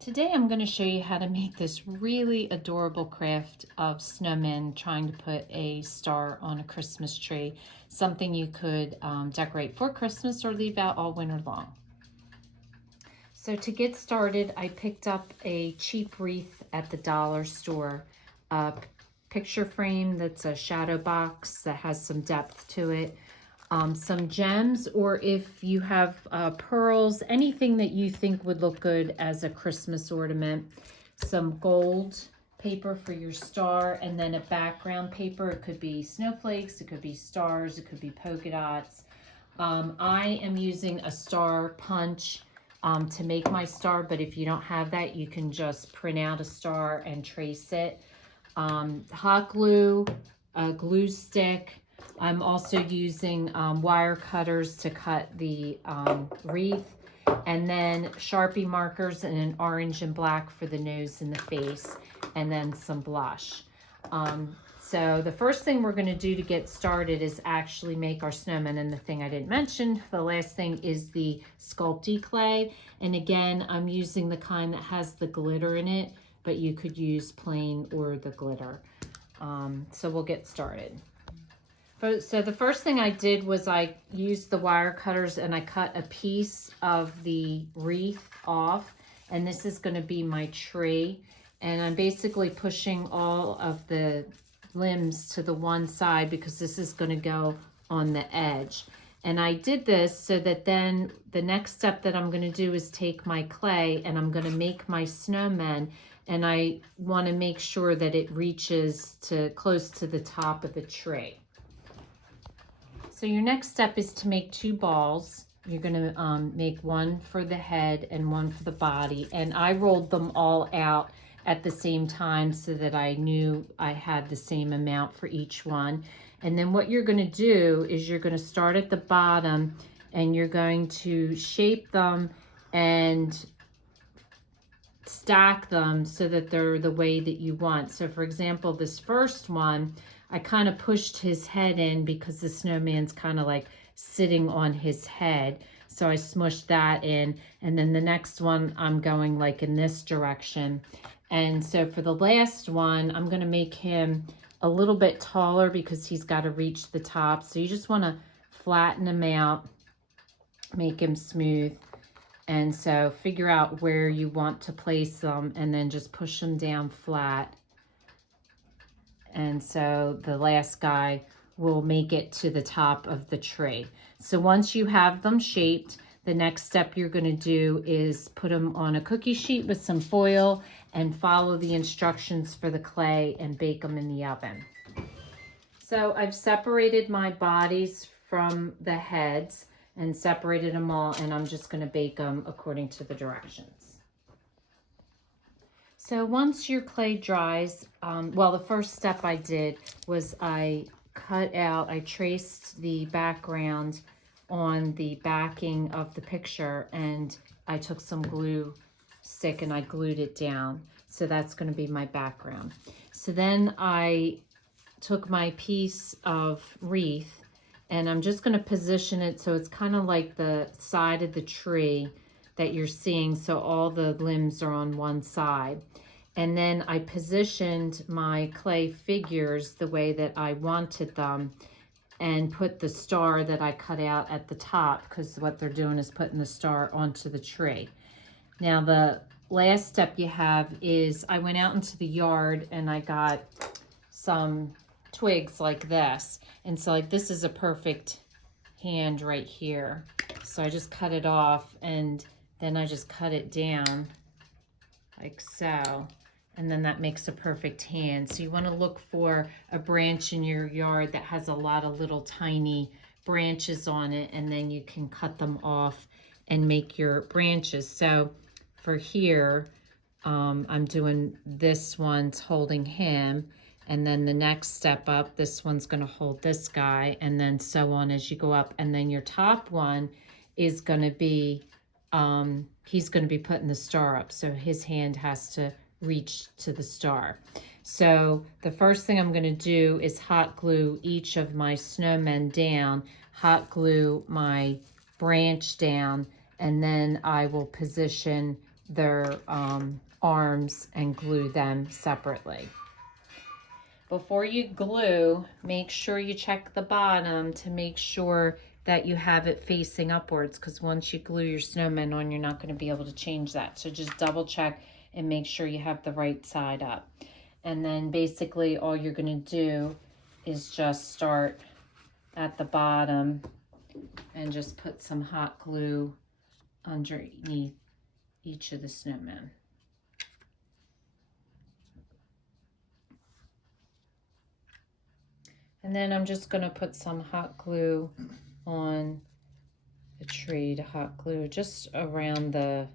Today I'm going to show you how to make this really adorable craft of snowmen trying to put a star on a Christmas tree, something you could decorate for Christmas or leave out all winter long. So to get started, I picked up a cheap wreath at the dollar store, a picture frame that's a shadow box that has some depth to it, some gems, or if you have pearls, anything that you think would look good as a Christmas ornament, some gold paper for your star, and then a background paper. It could be snowflakes, it could be stars, it could be polka dots. I am using a star punch to make my star, but if you don't have that, you can just print out a star and trace it. Hot glue, a glue stick. I'm also using wire cutters to cut the wreath, and then Sharpie markers and an orange and black for the nose and the face, and then some blush. So the first thing we're going to do to get started is actually make our snowman. And the thing I didn't mention, the last thing, is the Sculpey clay. And again, I'm using the kind that has the glitter in it, but you could use plain or the glitter. So we'll get started. So the first thing I did was I used the wire cutters and I cut a piece of the wreath off, and this is going to be my tree. And I'm basically pushing all of the limbs to the one side because this is going to go on the edge. And I did this so that then the next step that I'm going to do is take my clay and I'm going to make my snowman. And I want to make sure that it reaches to close to the top of the tree. So your next step is to make two balls. You're going to make one for the head and one for the body. And I rolled them all out at the same time so that I knew I had the same amount for each one. And then what you're going to do is you're going to start at the bottom and you're going to shape them and stack them so that they're the way that you want. So for example, this first one, I kind of pushed his head in because the snowman's kind of like sitting on his head. So I smushed that in. And then the next one, I'm going like in this direction. And so for the last one, I'm going to make him a little bit taller because he's got to reach the top. So you just want to flatten him out, make him smooth. And so figure out where you want to place them and then just push them down flat. And so the last guy will make it to the top of the tree. So once you have them shaped, the next step you're going to do is put them on a cookie sheet with some foil and follow the instructions for the clay and bake them in the oven. So I've separated my bodies from the heads and separated them all, and I'm just going to bake them according to the directions. So once your clay dries, well, the first step I did was I traced the background on the backing of the picture, and I took some glue stick and I glued it down. So that's going to be my background. So then I took my piece of wreath and I'm just going to position it so it's kind of like the side of the tree that you're seeing. So all the limbs are on one side. And then I positioned my clay figures the way that I wanted them and put the star that I cut out at the top, because what they're doing is putting the star onto the tree. Now the last step you have is I went out into the yard and I got some twigs like this. And so like this is a perfect hand right here. So I just cut it off and then I just cut it down like so. And then that makes a perfect hand. So you want to look for a branch in your yard that has a lot of little tiny branches on it, and then you can cut them off and make your branches. So for here, I'm doing this one's holding him, and then the next step up, this one's going to hold this guy, and then so on as you go up. And then your top one is going to be, he's going to be putting the star up. So his hand has to reach to the star. So the first thing I'm going to do is hot glue each of my snowmen down, hot glue my branch down, and then I will position their arms and glue them separately. Before you glue, make sure you check the bottom to make sure that you have it facing upwards, because once you glue your snowman on, you're not going to be able to change that. So just double check and make sure you have the right side up. And then basically all you're going to do is just start at the bottom and just put some hot glue underneath each of the snowmen. And then I'm just going to put some hot glue on the tree to hot glue just around the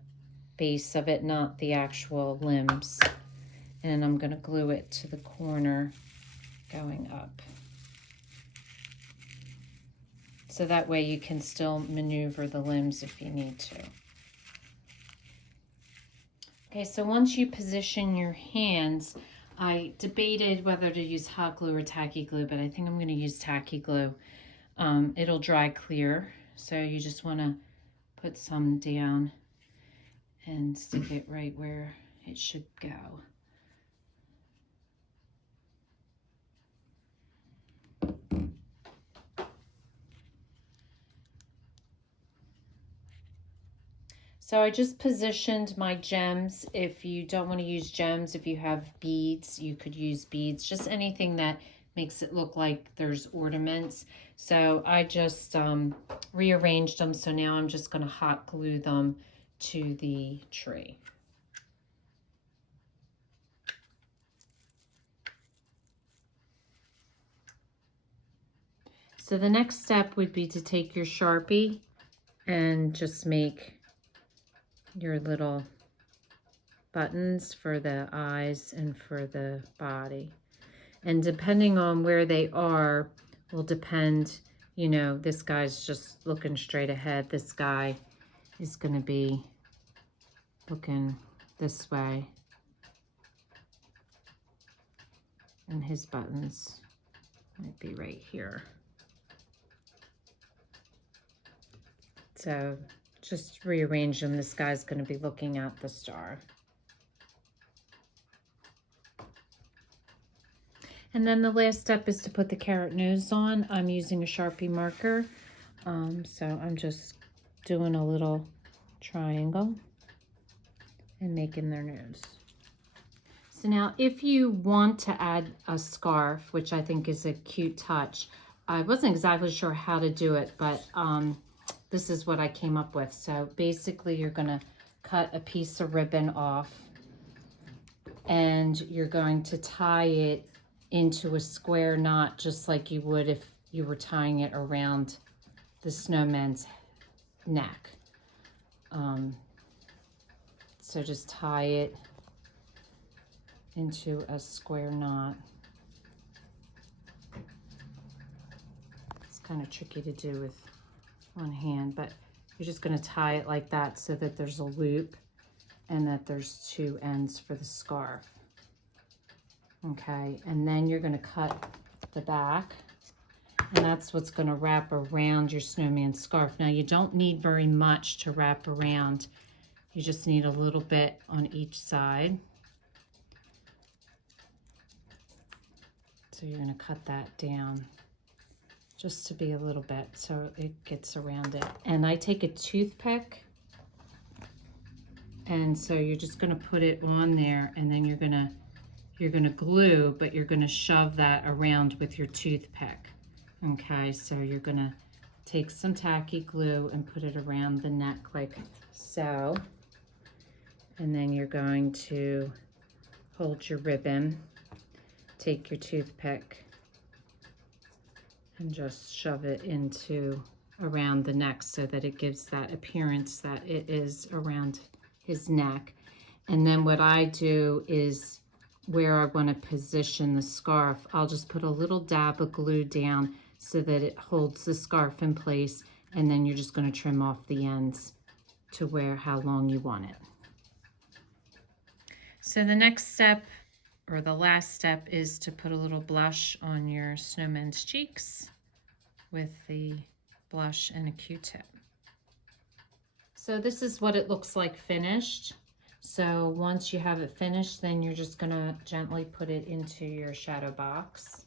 base of it, not the actual limbs. And I'm going to glue it to the corner going up. So that way you can still maneuver the limbs if you need to. Okay, so once you position your hands, I debated whether to use hot glue or tacky glue, but I think I'm going to use tacky glue. It'll dry clear, so you just want to put some down and stick it right where it should go. So I just positioned my gems. If you don't want to use gems, if you have beads, you could use beads, just anything that makes it look like there's ornaments. So I just rearranged them. So now I'm just going to hot glue them to the tree. So the next step would be to take your Sharpie and just make your little buttons for the eyes and for the body. And depending on where they are will depend, you know, this guy's just looking straight ahead. This guy is going to be looking this way. And his buttons might be right here. So just rearrange them. This guy's going to be looking at the star. And then the last step is to put the carrot nose on. I'm using a Sharpie marker. So I'm just doing a little triangle and making their nose. So now if you want to add a scarf, which I think is a cute touch, I wasn't exactly sure how to do it, but this is what I came up with. So basically you're going to cut a piece of ribbon off and you're going to tie it into a square knot, just like you would if you were tying it around the snowman's neck. So just tie it into a square knot. It's kind of tricky to do with one hand, but you're just going to tie it like that so that there's a loop and that there's two ends for the scarf. Okay, and then you're going to cut the back, and that's what's going to wrap around your snowman scarf. Now you don't need very much to wrap around. You just need a little bit on each side. So you're going to cut that down just to be a little bit so it gets around it. And I take a toothpick, and so you're just going to put it on there, and then you're going to glue, but you're going to shove that around with your toothpick. Okay, so you're going to take some tacky glue and put it around the neck like so. And then you're going to hold your ribbon, take your toothpick, and just shove it into around the neck so that it gives that appearance that it is around his neck. And then what I do is where I want to position the scarf, I'll just put a little dab of glue down so that it holds the scarf in place, and then you're just going to trim off the ends to where how long you want it. So the next step, or the last step, is to put a little blush on your snowman's cheeks with the blush and a Q-tip. So this is what it looks like finished. So once you have it finished, then you're just gonna gently put it into your shadow box,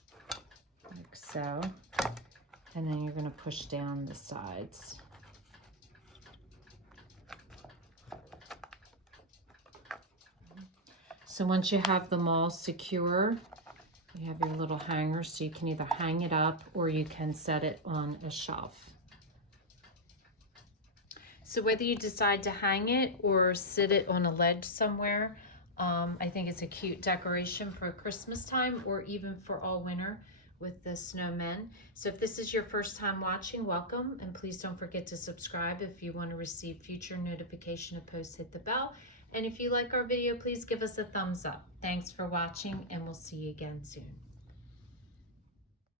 like so. And then you're gonna push down the sides. So once you have them all secure, you have your little hanger, so you can either hang it up or you can set it on a shelf. So whether you decide to hang it or sit it on a ledge somewhere, I think it's a cute decoration for Christmas time or even for all winter with the snowmen. So if this is your first time watching, welcome, and please don't forget to subscribe. If you want to receive future notification of posts, hit the bell. And if you like our video, please give us a thumbs up. Thanks for watching, and we'll see you again soon.